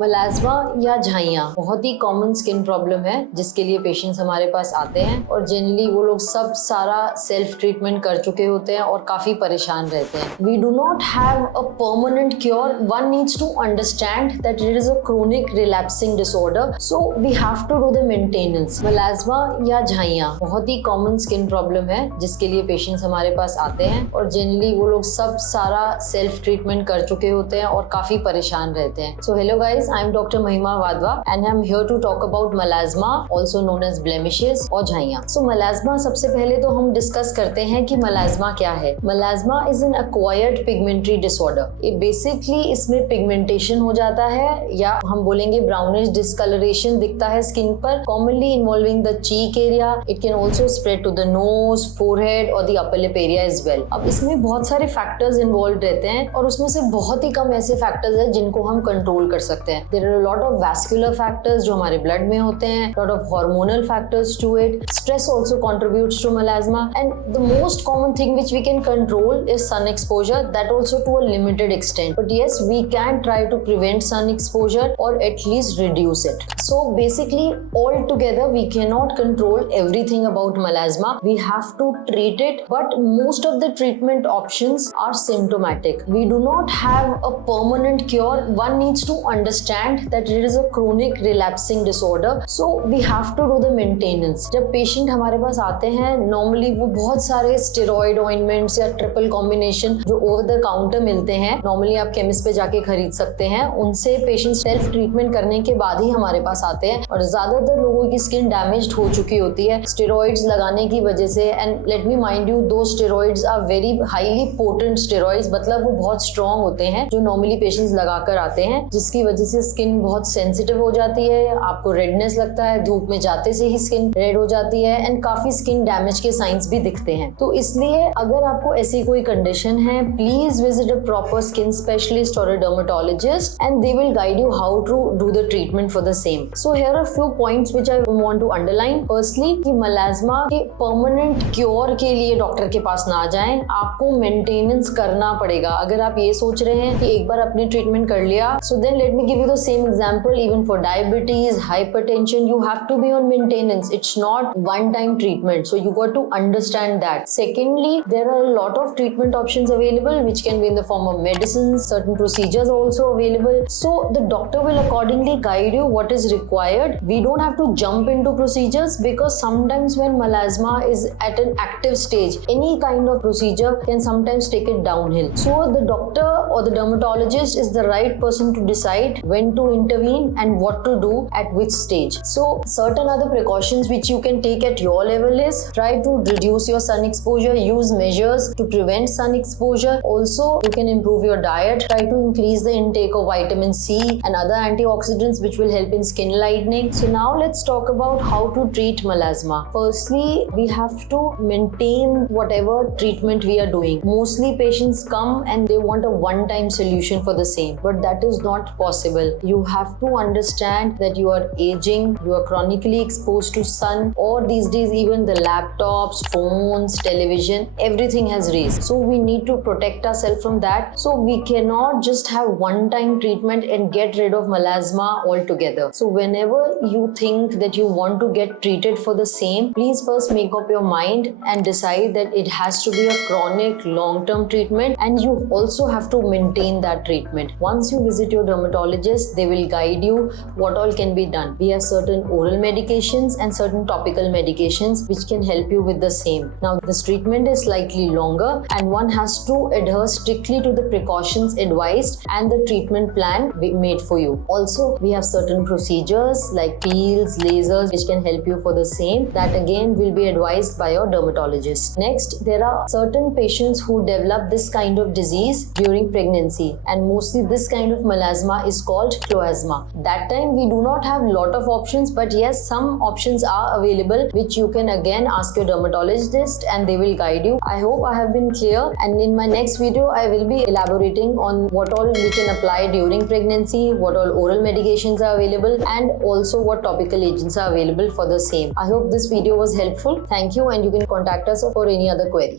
मलाज्मा या झाइयाँ बहुत ही कॉमन स्किन प्रॉब्लम है जिसके लिए पेशेंट्स हमारे पास आते हैं और जनरली वो लोग सब सारा सेल्फ ट्रीटमेंट कर चुके होते हैं और काफी परेशान रहते हैं। We do not have a permanent cure. One needs to understand that it is a chronic relapsing disorder, so we have to do the maintenance. Melasma या झाइयाँ बहुत ही कॉमन स्किन प्रॉब्लम है जिसके लिए पेशेंट्स हमारे पास आते हैं और जनरली वो लोग सब सारा सेल्फ ट्रीटमेंट कर चुके होते हैं और काफी परेशान रहते हैं। So hello guys, I am Dr. Mahima Wadhwa and I am here to talk about melasma, also known as blemishes और झाइयाँ। So melasma सबसे पहले तो हम डिस्कस करते हैं कि melasma क्या है। Melasma is an acquired pigmentary disorder। ये बेसिकली इसमें पिगमेंटेशन हो जाता है या हम बोलेंगे ब्राउनिश डिस्कलरेशन दिखता है स्किन पर, commonly involving the cheek area. It can also spread to the nose, forehead और the upper lip area as well। अब इसमें बहुत सारे फैक्टर्स इन्वॉल्व रहते हैं और उसमें से बहुत ही कम ऐसे फैक्टर्स हैं जिनको हम कंट्रोल कर सकते हैं। There are a lot of vascular factors जो हमारे ब्लड में होते हैं, lot of hormonal factors to it. Stress also contributes to melasma, and the most common thing which we can control is sun exposure, that also to a limited extent. But yes, we can try to prevent sun exposure or at least reduce it. So basically, altogether we cannot control everything about melasma. We have to treat it, but most of the treatment options are symptomatic. We do not have a permanent cure. One needs to understand that it is a chronic relapsing disorder, so we have to do the maintenance. जब patient हमारे पास आते हैं normally वो बहुत सारे steroid ointments या triple combination जो over the counter मिलते हैं, नॉर्मली आप केमिस्ट पे जाके खरीद सकते हैं, उनसे पेशेंट सेल्फ ट्रीटमेंट करने के बाद ही हमारे पास आते हैं और ज्यादातर लोगों की स्किन डैमेज्ड हो चुकी होती है स्टेरॉइड्स लगाने की वजह से। And let me mind you, though steroids are very highly potent steroids, मतलब वो बहुत स्ट्रॉन्ग होते हैं जो नॉर्मली पेशेंट्स लगाकर आते हैं, जिसकी वजह से स्किन बहुत सेंसिटिव हो जाती है, आपको रेडनेस लगता है, धूप में जाते से ही स्किन रेड हो जाती है एंड काफी स्किन डैमेज के साइंस भी दिखते हैं। तो इसलिए अगर आपको ऐसी कोई कंडीशन है, please visit a proper skin specialist और a dermatologist and they will guide you how to do the treatment for the same. So here are few points which I want to underline. Firstly कि melasma के permanent cure के लिए doctor के पास ना जाएं, आपको maintenance करना पड़ेगा। अगर आप ये सोच रहे हैं कि एक बार अपनी ट्रीटमेंट कर लिया, so then let me give you the same example. Even for diabetes, hypertension, you have to be on maintenance. It's not one time treatment, so you got to understand that. Secondly, there are a lot of treatment options available which can be in the form of medicines. Certain procedures are also available, so the doctor will accordingly guide you what is required. We don't have to jump into procedures because sometimes when melasma is at an active stage, any kind of procedure can sometimes take it downhill. So the doctor or the dermatologist is the right person to decide when to intervene and what to do at which stage. So certain other precautions which you can take at your level is try to reduce your sun exposure, use measures to prevent sun exposure. Also you can improve your diet, try to increase the intake of vitamin C and other antioxidants which will help in skin lightening. So now let's talk about how to treat melasma. Firstly, we have to maintain whatever treatment we are doing. Mostly patients come and they want a one-time solution for the same, but that is not possible. You have to understand that you are aging, you are chronically exposed to sun, or these days even the laptops, phones, television, everything has raised. So we need to protect ourselves from that. So we cannot just have one-time treatment and get rid of melasma altogether. So whenever you think that you want to get treated for the same, please first make up your mind and decide that it has to be a chronic long-term treatment and you also have to maintain that treatment. Once you visit your dermatologist, they will guide you what all can be done. We have certain oral medications and certain topical medications which can help you with the same. Now this treatment is slightly longer and one has to adhere strictly to the precautions advised and the treatment plan we made for you. Also we have certain procedures like peels, lasers which can help you for the same. That again will be advised by your dermatologist. Next, there are certain patients who develop this kind of disease during pregnancy and mostly this kind of melasma is called cloasma. That time we do not have lot of options, but yes, some options are available which you can again ask your dermatologist and they will guide you. I hope I have been clear, and in my next video I will be elaborating on what all we can apply during pregnancy, what all oral medications are available, and also what topical agents are available for the same. I hope this video was helpful. Thank you, and you can contact us for any other query.